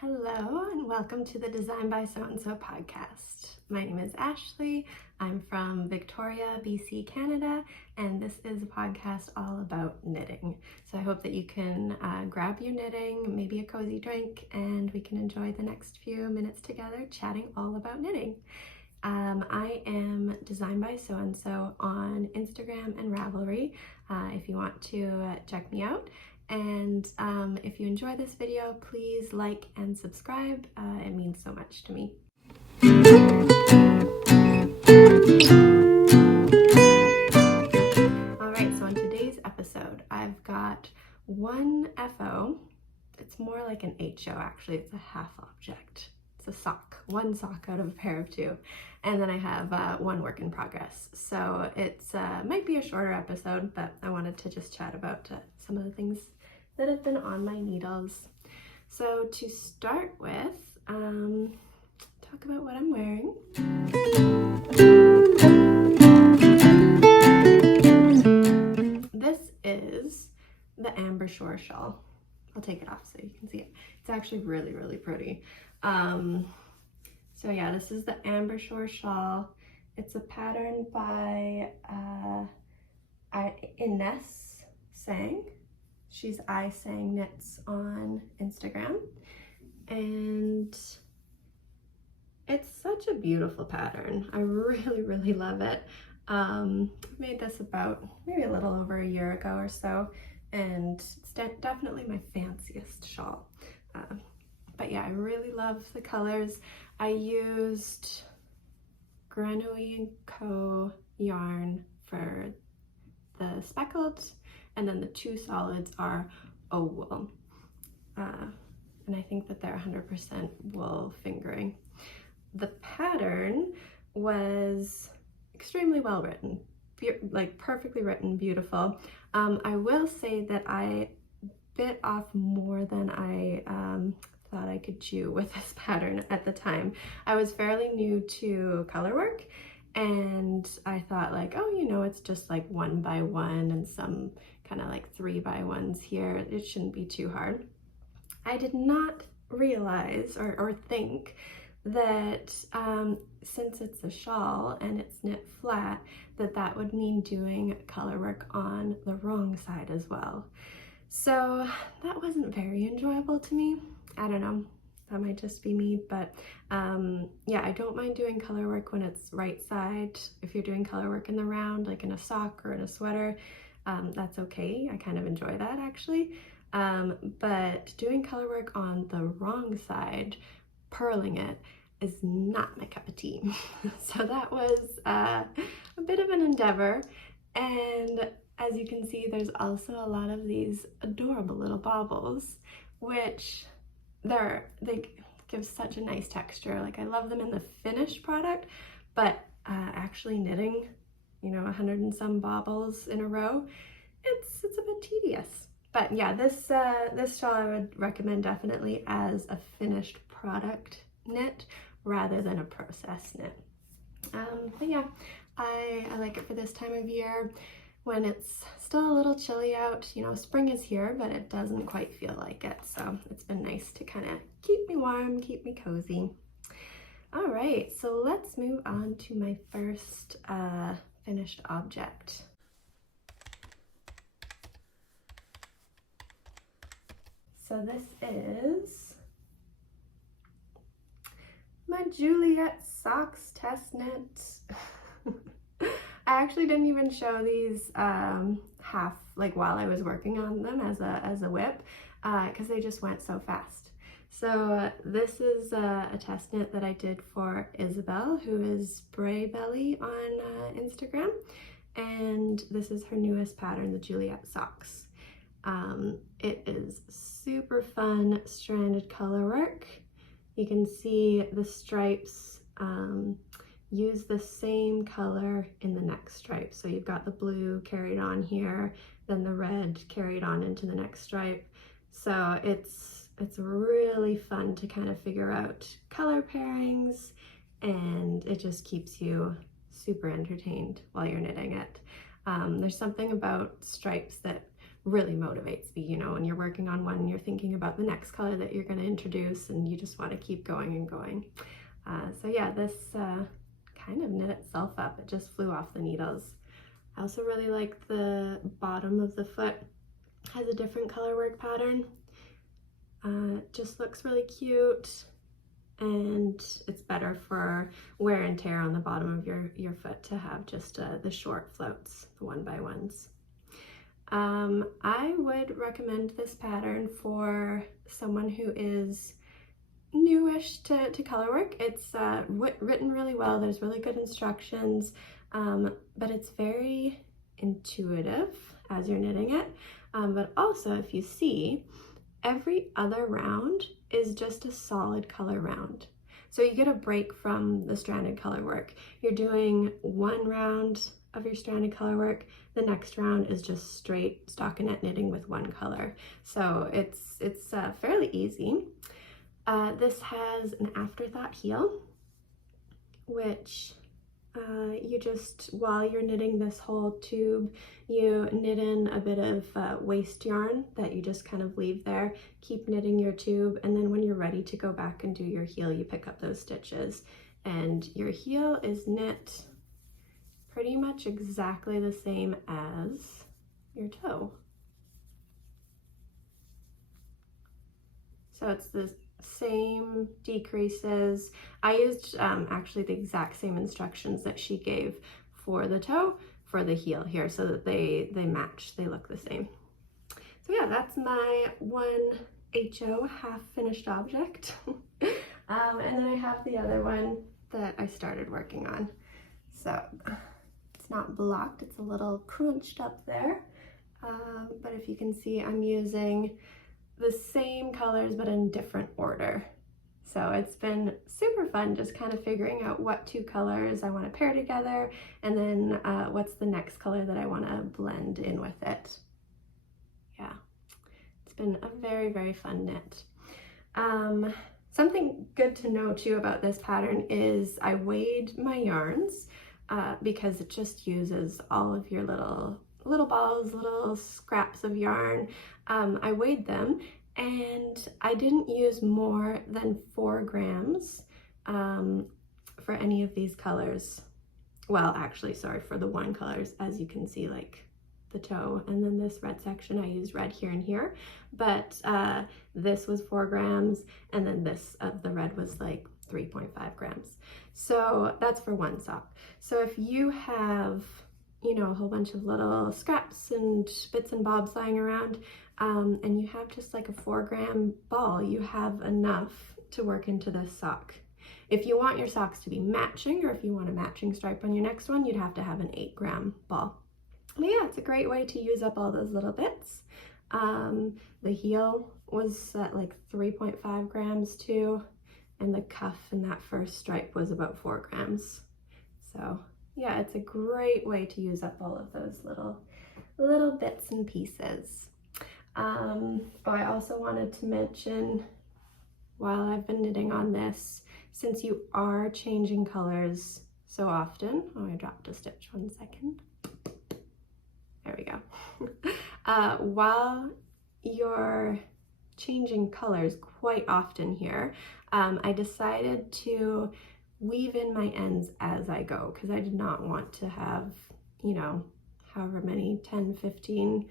Hello and welcome to the Design by Sew&Sew podcast. My name is Ashley. I'm from Victoria, BC, Canada, and this is a podcast all about knitting. So I hope that you can grab your knitting, maybe a cozy drink, and we can enjoy the next few minutes together chatting all about knitting. I am Design by Sew&Sew on Instagram and Ravelry if you want to check me out. And if you enjoy this video, please like and subscribe. It means so much to me. All right, so on today's episode, I've got one FO. It's more like an HO actually. It's a half object. It's a sock, one sock out of a pair of two. And then I have one work in progress. So it's might be a shorter episode, but I wanted to just chat about some of the things that have been on my needles. So to start with, talk about what I'm wearing. This is the Ambershore shawl. I'll take it off so you can see it. It's actually really, really pretty. So yeah, this is the Ambershore shawl. It's a pattern by Inese Sang. She's I Sang Knits on Instagram, and it's such a beautiful pattern. I really, really love it. Made this about maybe a little over a year ago or so, and it's definitely my fanciest shawl. But yeah, I really love the colors. I used Grenouille Co yarn for the speckled, and then the two solids are wool. And I think that they're 100% wool fingering. The pattern was extremely well written, like perfectly written, beautiful. I will say that I bit off more than I thought I could chew with this pattern at the time. I was fairly new to color work, and I thought like, oh, you know, it's just like 1 by 1 and some kind of like 3 by 1s here. It shouldn't be too hard. I did not realize or think that since it's a shawl and it's knit flat, that would mean doing color work on the wrong side as well. So that wasn't very enjoyable to me. I don't know. That might just be me, but yeah, I don't mind doing color work when it's right side. If you're doing color work in the round, like in a sock or in a sweater, that's okay. I kind of enjoy that actually. But doing color work on the wrong side, purling it, is not my cup of tea. So that was a bit of an endeavor. And as you can see, there's also a lot of these adorable little baubles, which they give such a nice texture. Like I love them in the finished product, but actually knitting, you know, 100 and some baubles in a row, it's a bit tedious. But yeah, this shawl I would recommend definitely as a finished product knit rather than a process knit. But yeah, I like it for this time of year when it's still a little chilly out. You know, spring is here, but it doesn't quite feel like it. So it's been nice to kind of keep me warm, keep me cozy. All right, so let's move on to my first finished object. So this is my Juliet Socks test knit. I actually didn't even show these half, like while I was working on them as a whip, because they just went so fast. So this is a test knit that I did for Isabel, who is Bray Belly on Instagram, and this is her newest pattern, the Juliet Socks. It is super fun stranded color work. You can see the stripes use the same color in the next stripe. So you've got the blue carried on here, then the red carried on into the next stripe. So it's really fun to kind of figure out color pairings, and it just keeps you super entertained while you're knitting it. There's something about stripes that really motivates me, you know, when you're working on one, you're thinking about the next color that you're going to introduce, and you just want to keep going and going. So yeah, this kind of knit itself up. It just flew off the needles. I also really like the bottom of the foot. It has a different color work pattern. Just looks really cute, and it's better for wear and tear on the bottom of your foot to have just the short floats, the 1x1s. I would recommend this pattern for someone who is newish to colorwork. It's written really well. There's really good instructions, but it's very intuitive as you're knitting it. But also, if you see, every other round is just a solid color round. So you get a break from the stranded color work. You're doing one round of your stranded color work, the next round is just straight stockinette knitting with one color. So it's fairly easy. This has an afterthought heel, which you just, while you're knitting this whole tube, you knit in a bit of waste yarn that you just kind of leave there, keep knitting your tube, and then when you're ready to go back and do your heel, you pick up those stitches, and your heel is knit pretty much exactly the same as your toe. So it's the same decreases. I used actually the exact same instructions that she gave for the toe for the heel here, so that they match, they look the same. So yeah, that's my one HO half finished object. And then I have the other one that I started working on. So it's not blocked, it's a little crunched up there. But if you can see, I'm using the same colors but in different order. So it's been super fun just kind of figuring out what two colors I want to pair together, and then what's the next color that I want to blend in with it. Yeah, it's been a very, very fun knit. Something good to know too about this pattern is I weighed my yarns because it just uses all of your little balls, little scraps of yarn. I weighed them, and I didn't use more than 4 grams for any of these colors. Well, actually, sorry, for the one colors, as you can see, like the toe, and then this red section, I used red here and here, but this was 4 grams, and then this of the red was like 3.5 grams. So that's for one sock. So if you have, you know, a whole bunch of little scraps and bits and bobs lying around, and you have just like a 4 gram ball, you have enough to work into this sock. If you want your socks to be matching, or if you want a matching stripe on your next one, you'd have to have an 8 gram ball. But yeah, it's a great way to use up all those little bits. The heel was at like 3.5 grams too, and the cuff in that first stripe was about 4 grams. So yeah, it's a great way to use up all of those little bits and pieces. I also wanted to mention, while I've been knitting on this, since you are changing colors so often, oh, I dropped a stitch, 1 second. There we go. While you're changing colors quite often here, I decided to weave in my ends as I go, because I did not want to have, you know, however many, 10, 15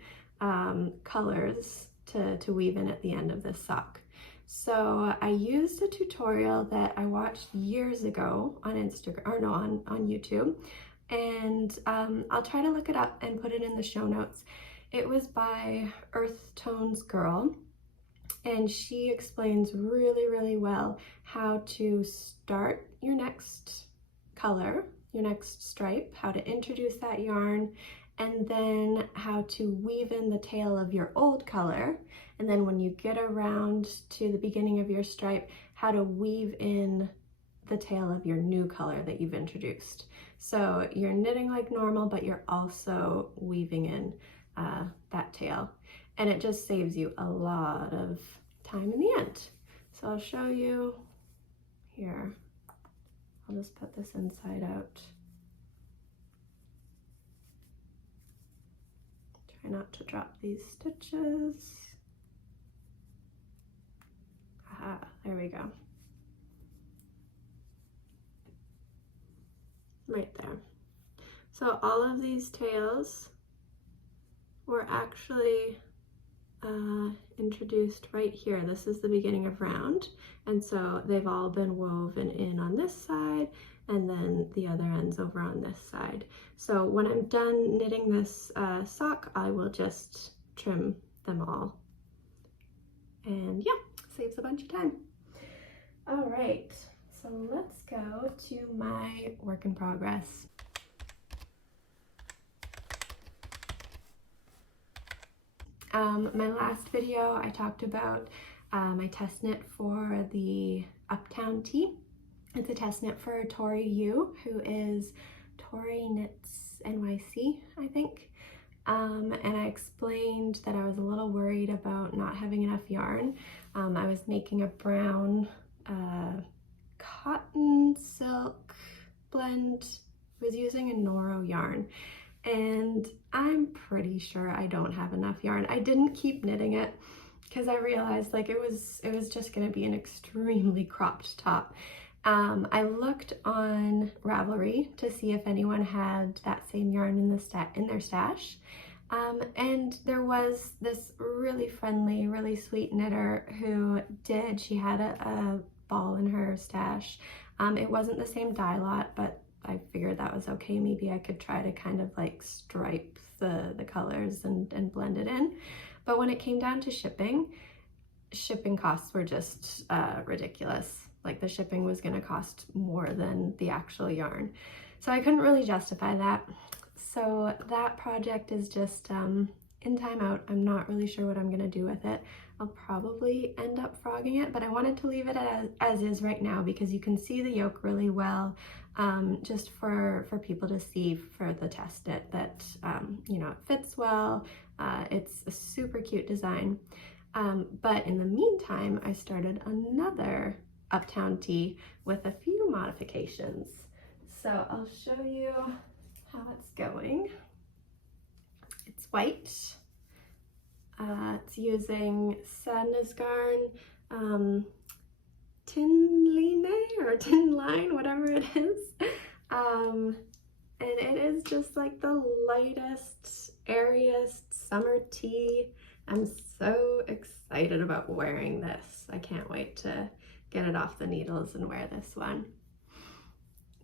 colors to weave in at the end of this sock. So I used a tutorial that I watched years ago on Instagram, or no, on YouTube, and I'll try to look it up and put it in the show notes. It was by Earth Tones Girl, and she explains really, really well how to start your next color, your next stripe, how to introduce that yarn, and then how to weave in the tail of your old color, and then when you get around to the beginning of your stripe, how to weave in the tail of your new color that you've introduced. So you're knitting like normal, but you're also weaving in that tail, and it just saves you a lot of time in the end. So I'll show you here. I'll just put this inside out. Try not to drop these stitches. Aha, there we go. Right there. So all of these tails were actually introduced right here. This is the beginning of round, and so they've all been woven in on this side, and then the other ends over on this side. So when I'm done knitting this sock, I will just trim them all. And yeah, saves a bunch of time. All right, so let's go to my work in progress. My last video, I talked about my test knit for the Uptown Tee. It's a test knit for Tori Yu, who is Tori Knits NYC, I think. And I explained that I was a little worried about not having enough yarn. I was making a brown cotton silk blend. I was using a Noro yarn, and I'm pretty sure I don't have enough yarn. I didn't keep knitting it because I realized like it was just going to be an extremely cropped top. I looked on Ravelry to see if anyone had that same yarn in their stash, and there was this really friendly, really sweet knitter who did. She had a ball in her stash. It wasn't the same dye lot, but I figured that was okay. Maybe I could try to kind of like stripe the colors and blend it in. But when it came down to shipping costs were just ridiculous. Like the shipping was going to cost more than the actual yarn. So I couldn't really justify that. So that project is just in timeout. I'm not really sure what I'm going to do with it. I'll probably end up frogging it, but I wanted to leave it as is right now because you can see the yoke really well, just for people to see for the test knit that, you know, it fits well. It's a super cute design. But in the meantime, I started another Uptown Tee with a few modifications. So I'll show you how it's going. It's white. It's using Sandnes Garn, Tynn or Tynn line, whatever it is. And it is just like the lightest, airiest summer tee. I'm so excited about wearing this. I can't wait to get it off the needles and wear this one.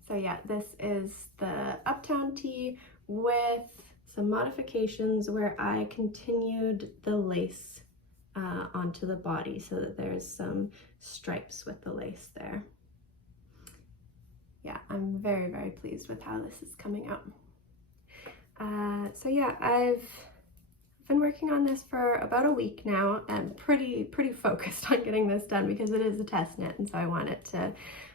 So yeah, this is the Uptown Tee with some modifications where I continued the lace onto the body so that there's some stripes with the lace there. Yeah, I'm very, very pleased with how this is coming out. So yeah, I've been working on this for about a week now and pretty focused on getting this done because it is a test knit, and so I want it to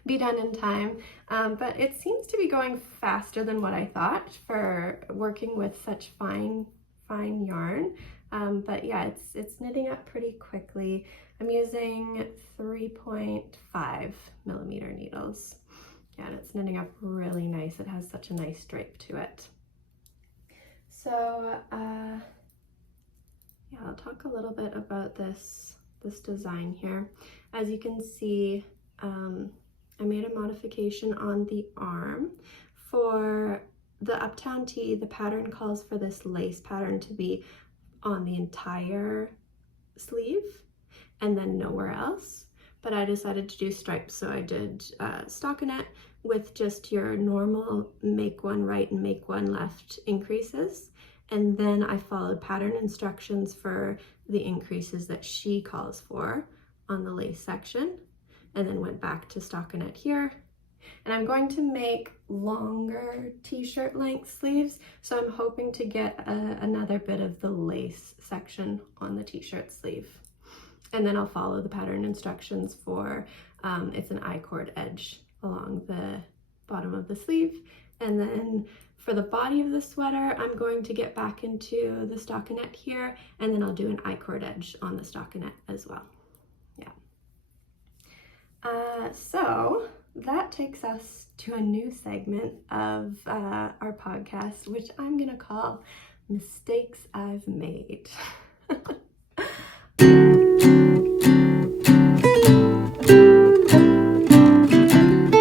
be done in time. But it seems to be going faster than what I thought for working with such fine yarn. But yeah, it's knitting up pretty quickly. I'm using 3.5 millimeter needles. Yeah, and it's knitting up really nice. It has such a nice drape to it. So yeah, I'll talk a little bit about this design here. As you can see, I made a modification on the arm. For the Uptown Tee, the pattern calls for this lace pattern to be on the entire sleeve and then nowhere else. But I decided to do stripes, so I did stockinette with just your normal make one right and make one left increases. And then I followed pattern instructions for the increases that she calls for on the lace section, and then went back to stockinette here. And I'm going to make longer t-shirt length sleeves, so I'm hoping to get another bit of the lace section on the t-shirt sleeve. And then I'll follow the pattern instructions for, it's an I-cord edge along the bottom of the sleeve. And then for the body of the sweater, I'm going to get back into the stockinette here, and then I'll do an I-cord edge on the stockinette as well. Yeah. So that takes us to a new segment of our podcast, which I'm gonna call mistakes I've made.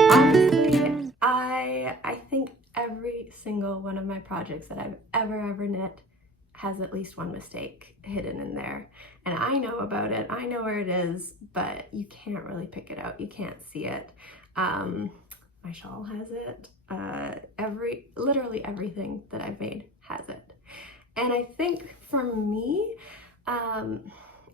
Honestly, I think every single one of my projects that I've ever knit has at least one mistake hidden in there. And I know about it, I know where it is, but you can't really pick it out, you can't see it. My shawl has it. Literally everything that I've made has it. And I think for me,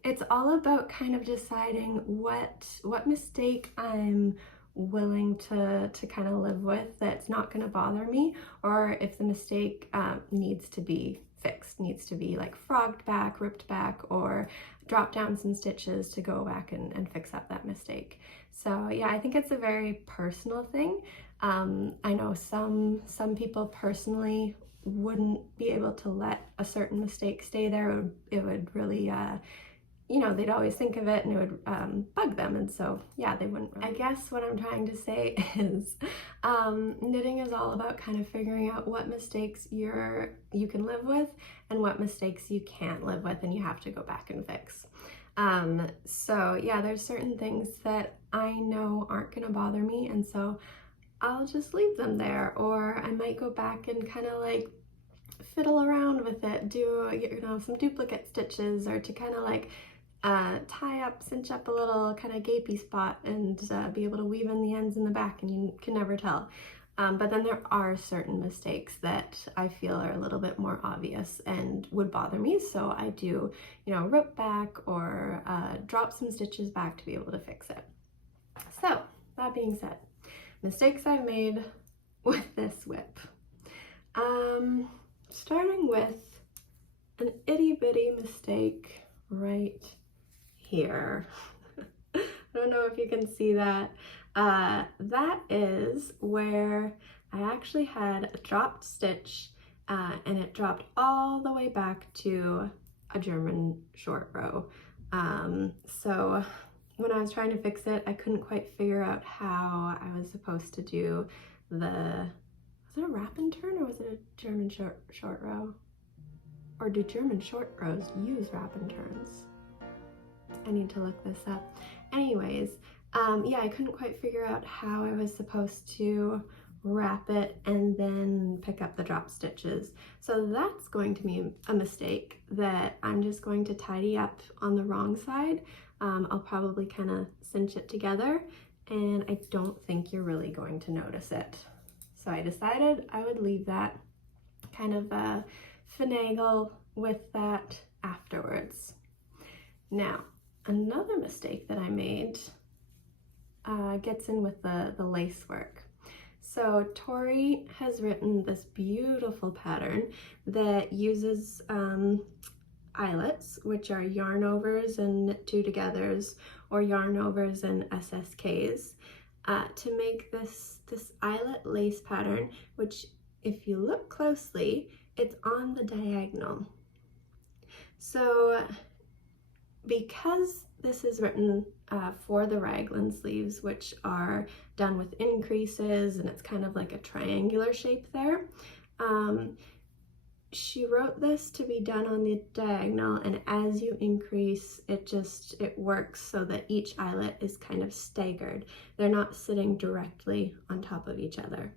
it's all about kind of deciding what mistake I'm willing to kind of live with that's not going to bother me, or if the mistake needs to be fixed, needs to be like frogged back, ripped back, or drop down some stitches to go back and fix up that mistake. So yeah, I think it's a very personal thing. I know some people personally wouldn't be able to let a certain mistake stay there. It would really, you know, they'd always think of it and it would bug them, and so yeah, they wouldn't really. I guess what I'm trying to say is knitting is all about kind of figuring out what mistakes you can live with and what mistakes you can't live with and you have to go back and fix. So yeah, there's certain things that I know aren't gonna bother me, and so I'll just leave them there, or I might go back and kind of like fiddle around with it, do, you know, some duplicate stitches, or to kind of like tie up, cinch up a little kind of gapey spot and be able to weave in the ends in the back, and you can never tell. But then there are certain mistakes that I feel are a little bit more obvious and would bother me, so I do, you know, rip back or drop some stitches back to be able to fix it. So that being said, mistakes I've made with this whip. Starting with an itty bitty mistake right here. I don't know if you can see that. That is where I actually had a dropped stitch and it dropped all the way back to a German short row. So when I was trying to fix it, I couldn't quite figure out how I was supposed to do was it a wrap and turn, or was it a German short row? Or do German short rows use wrap and turns? I need to look this up. Anyways, yeah, I couldn't quite figure out how I was supposed to wrap it and then pick up the drop stitches. So that's going to be a mistake that I'm just going to tidy up on the wrong side. I'll probably kind of cinch it together, and I don't think you're really going to notice it. So I decided I would leave that, kind of finagle with that afterwards. Now, another mistake that I made gets in with the lace work. So Tori has written this beautiful pattern that uses eyelets, which are yarn overs and knit two togethers, or yarn overs and SSKs, to make this eyelet lace pattern, which if you look closely, it's on the diagonal. So because this is written for the raglan sleeves, which are done with increases, and it's kind of like a triangular shape there, she wrote this to be done on the diagonal, and as you increase, it works so that each eyelet is kind of staggered. They're not sitting directly on top of each other.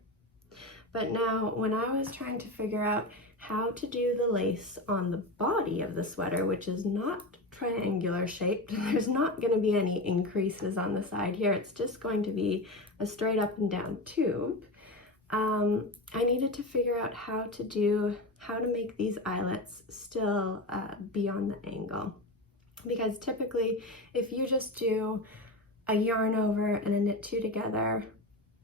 But now, when I was trying to figure out how to do the lace on the body of the sweater, which is not triangular shaped, there's not going to be any increases on the side here, it's just going to be a straight up and down tube. I needed to figure out how to make these eyelets still be on the angle, because typically if you just do a yarn over and a knit two together,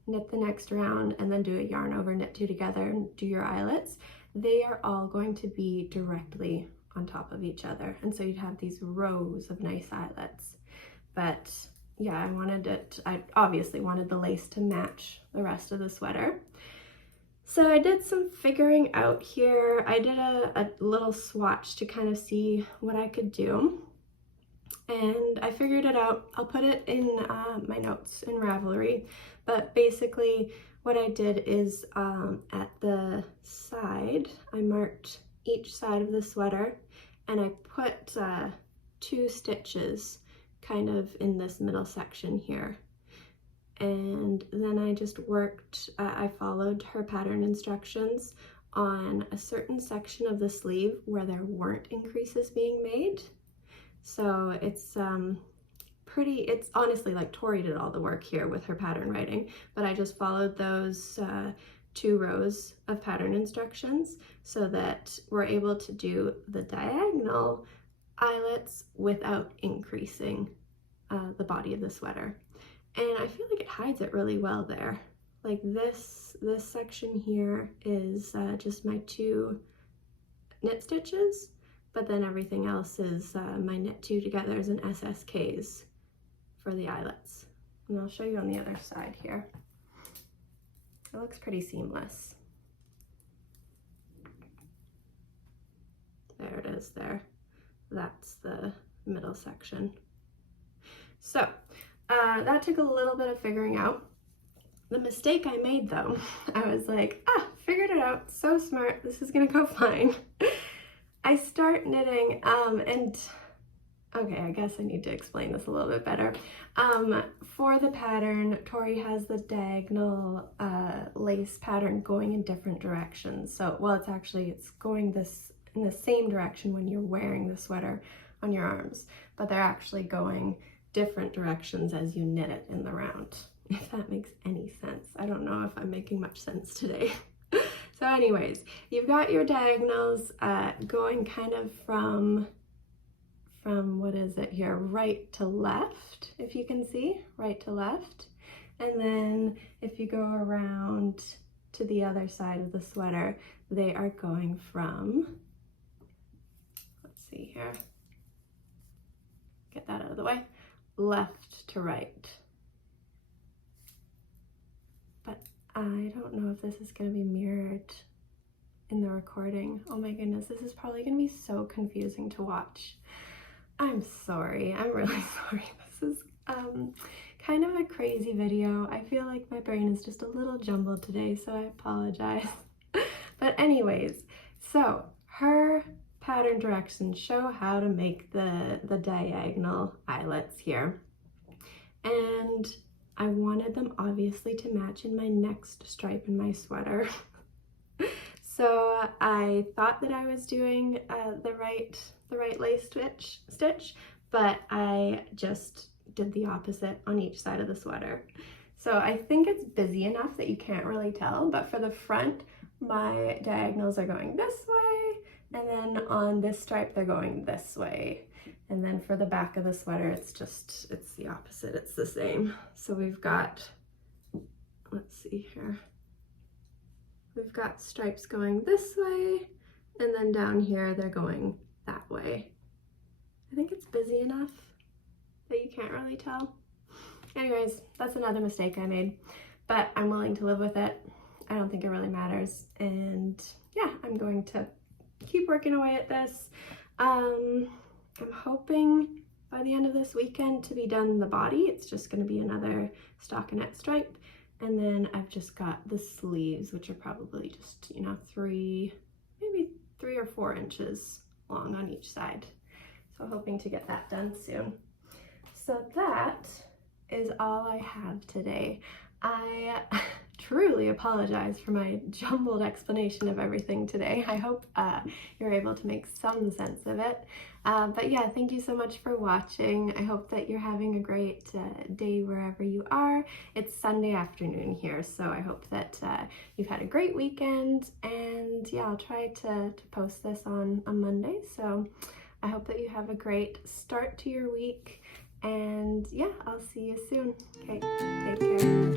knit the next round, and then do a yarn over, knit two together, and do your eyelets, they are all going to be directly on top of each other, and so you'd have these rows of nice eyelets. But yeah, I obviously wanted the lace to match the rest of the sweater. So I did some figuring out here. I did a little swatch to kind of see what I could do, and I figured it out. I'll put it in my notes in Ravelry, but basically what I did is at the side, I marked each side of the sweater, and I put 2 stitches kind of in this middle section here. And then I just worked, I followed her pattern instructions on a certain section of the sleeve where there weren't increases being made. So it's it's honestly like Tori did all the work here with her pattern writing, but I just followed those 2 rows of pattern instructions so that we're able to do the diagonal eyelets without increasing the body of the sweater. And I feel like it hides it really well there. Like this section here is just my 2 knit stitches, but then everything else is my knit 2 togethers and SSKs for the eyelets. And I'll show you on the other side here. It looks pretty seamless. There it is there. That's the middle section. So that took a little bit of figuring out. The mistake I made though, I was like, figured it out, so smart, this is gonna go fine. I start knitting, and okay, I guess I need to explain this a little bit better. For the pattern, Tori has the diagonal lace pattern going in different directions. So, well, it's going in the same direction when you're wearing the sweater on your arms, but they're actually going different directions as you knit it in the round, if that makes any sense. I don't know if I'm making much sense today. So anyways, you've got your diagonals going kind of from what is it here, right to left, if you can see, right to left. And then if you go around to the other side of the sweater, they are going from, let's see here, get that out of the way, left to right. But I don't know if this is going to be mirrored in the recording. Oh my goodness, this is probably going to be so confusing to watch. I'm sorry, I'm really sorry. This is kind of a crazy video. I feel like my brain is just a little jumbled today, so I apologize. But anyways, so her pattern directions show how to make the diagonal eyelets here. And I wanted them obviously to match in my next stripe in my sweater. So I thought that I was doing the right lace stitch, but I just did the opposite on each side of the sweater. So I think it's busy enough that you can't really tell, but for the front, my diagonals are going this way, and then on this stripe, they're going this way. And then for the back of the sweater, it's the opposite, it's the same. So we've got, let's see here. We've got stripes going this way, and then down here, they're going that way. I think it's busy enough that you can't really tell. Anyways, that's another mistake I made, but I'm willing to live with it. I don't think it really matters. And yeah, I'm going to keep working away at this. I'm hoping by the end of this weekend to be done the body. It's just going to be another stockinette stripe. And then I've just got the sleeves, which are probably just, you know, maybe 3 or 4 inches long on each side. So hoping to get that done soon. So that is all I have today. I truly apologize for my jumbled explanation of everything today. I hope you're able to make some sense of it. But yeah, thank you so much for watching. I hope that you're having a great day wherever you are. It's Sunday afternoon here, so I hope that you've had a great weekend. And yeah, I'll try to post this on Monday. So I hope that you have a great start to your week. And yeah, I'll see you soon. Okay, take care.